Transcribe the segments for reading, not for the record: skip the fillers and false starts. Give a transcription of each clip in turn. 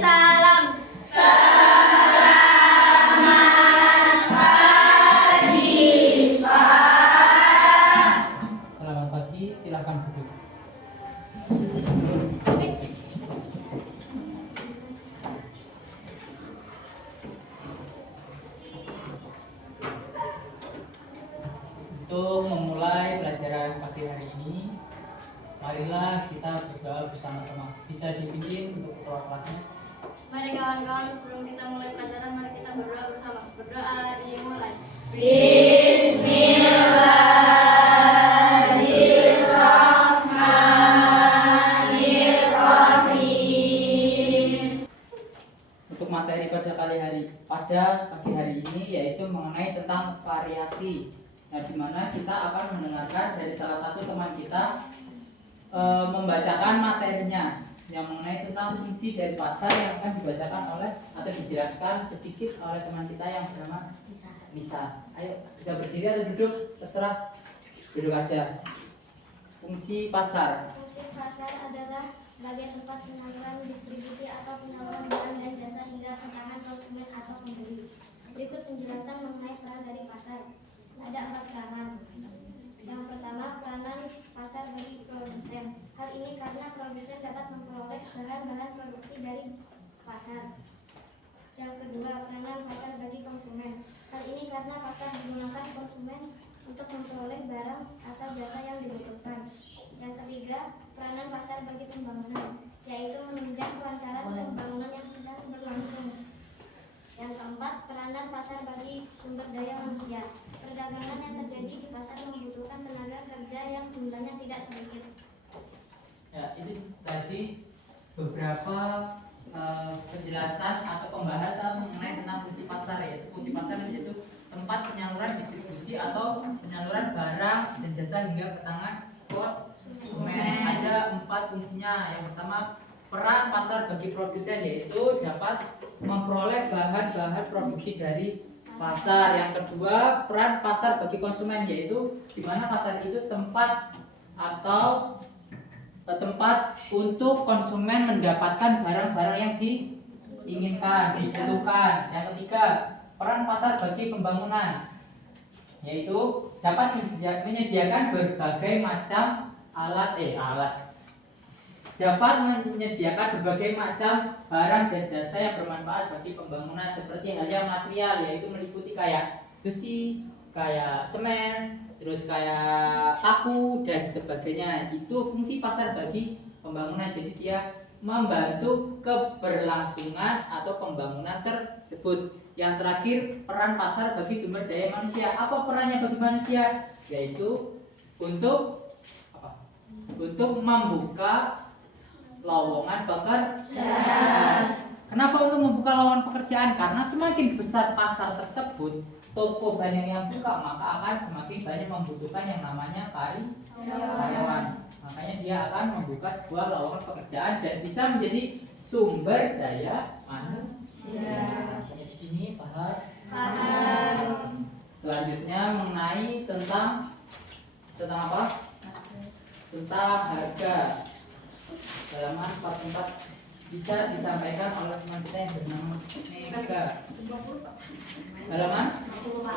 Waalaikumsalam. Selamat pagi, silakan duduk. Untuk memulai pelajaran pagi hari ini, marilah kita berdoa bersama-sama. Bisa dipimpin untuk ketua kelasnya. Mari kawan-kawan, sebelum kita mulai pelajaran, mari kita berdoa bersama. Berdoa dimulai. Untuk materi pada pagi hari ini yaitu mengenai tentang variasi. Nah, di mana kita akan mendengarkan dari salah satu teman kita membacakan materinya yang mengenai tentang fungsi dari pasar yang akan dibacakan oleh atau dijelaskan sedikit oleh teman kita yang bernama Nisa. Ayo, bisa berdiri atau duduk, terserah. Duduk aja. Fungsi pasar. Fungsi pasar adalah sebagai tempat penyaluran distribusi atau penyaluran barang dan jasa hingga ke tangan konsumen atau pembeli. Berikut penjelasan mengenai peran dari pasar. Ada 4 peranan. Yang pertama, peranan pasar bagi produsen. Hal ini karena produsen dapat memperoleh bahan-bahan produksi dari pasar. Yang kedua, peranan pasar bagi konsumen. Hal ini karena pasar digunakan konsumen untuk memperoleh barang atau jasa yang dibutuhkan. Yang ketiga, peranan pasar bagi pembangunan, yaitu menunjang kelancaran pembangunan yang sedang berlangsung. Yang keempat, peranan pasar bagi sumber daya manusia. Perdagangan yang terjadi di pasar membutuhkan tenaga kerja yang jumlahnya tidak sedikit. Ya, itu tadi beberapa penjelasan atau pembahasan mengenai tentang fungsi pasar, yaitu fungsi pasar yaitu tempat penyaluran distribusi atau penyaluran barang dan jasa hingga ke tangan konsumen. Ada 4 fungsinya. Yang pertama, peran pasar bagi produsen yaitu dapat memperoleh bahan-bahan produksi dari pasar. Yang kedua, peran pasar bagi konsumen yaitu di mana pasar itu tempat untuk konsumen mendapatkan barang-barang yang diinginkan, dibutuhkan. Yang ketiga, peran pasar bagi pembangunan yaitu dapat menyediakan berbagai macam dapat menyediakan berbagai macam barang dan jasa yang bermanfaat bagi pembangunan seperti halnya material, yaitu meliputi kayak besi, kayak semen, terus kayak paku dan sebagainya. Itu fungsi pasar bagi pembangunan. Jadi dia membantu keberlangsungan atau pembangunan tersebut. Yang terakhir, peran pasar bagi sumber daya manusia. Apa perannya bagi manusia? Yaitu untuk membuka lowongan pekerjaan. Kenapa untuk membuka lowongan pekerjaan? Karena semakin besar pasar tersebut, toko banyak yang buka, maka akan semakin banyak membutuhkan yang namanya karyawan. Makanya dia akan membuka sebuah lowongan pekerjaan dan bisa menjadi sumber daya manusia. Di sini paham? Selanjutnya mengenai tentang apa? Tentang harga. Halaman 44 bisa disampaikan oleh teman kita yang bernama Mega. Halaman 50.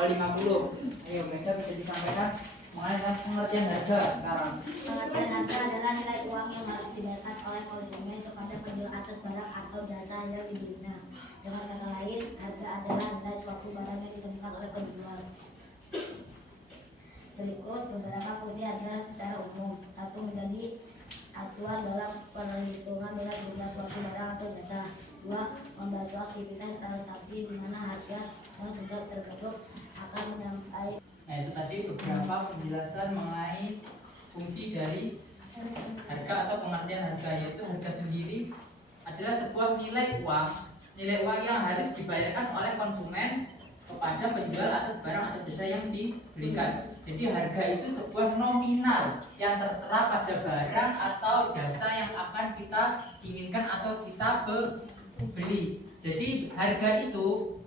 Ayo Mega, bisa disampaikan mengenai pengertian harga sekarang. Pengertian harga adalah nilai uang yang harus dibayarkan oleh konsumen kepada penjual atas barang atau jasa yang dibelinya. Dengan kata lain, harga adalah nilai suatu barang yang ditentukan oleh penjual. Berikut beberapa fungsi harga secara umum. 1. Menjadi acuan dalam perhitungan nilai jumlah suatu barang atau jasa. 2. Membantu aktivitas transaksi di mana harga yang sudah terbentuk akan menyampaikan. Nah, itu tadi beberapa penjelasan mengenai fungsi dari harga atau pengertian harga, yaitu harga sendiri adalah sebuah nilai uang yang harus dibayarkan oleh konsumen kepada penjual atas barang atau jasa yang dibelikan. Jadi harga itu sebuah nominal yang tertera pada barang atau jasa yang akan kita inginkan atau kita beli. Jadi harga itu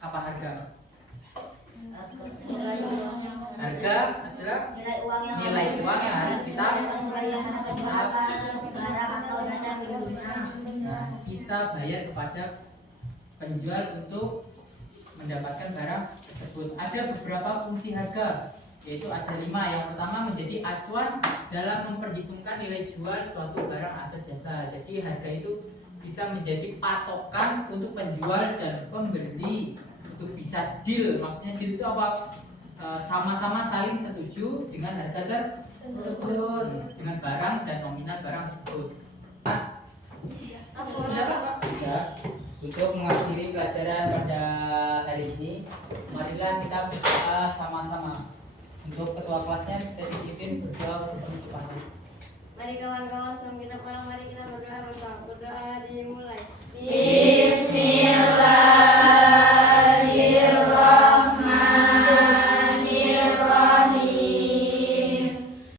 apa harga? Harga adalah nilai uang yang harus kita kita bayar kepada penjual untuk mendapatkan barang tersebut. Ada beberapa fungsi harga, yaitu ada 5. Yang pertama menjadi acuan dalam memperhitungkan nilai jual suatu barang atau jasa. Jadi harga itu bisa menjadi patokan untuk penjual dan pembeli untuk bisa deal. Maksudnya deal itu apa? Sama-sama saling setuju dengan harga tersebut, dengan barang dan nominal barang tersebut. Mas, ya, untuk mengakhiri pelajaran pada hari ini, marilah kita berdoa sama-sama. Untuk ketua kelasnya bisa dipimpin berdoa untuk penutupan. Mari kawan-kawan sebelum kita pulang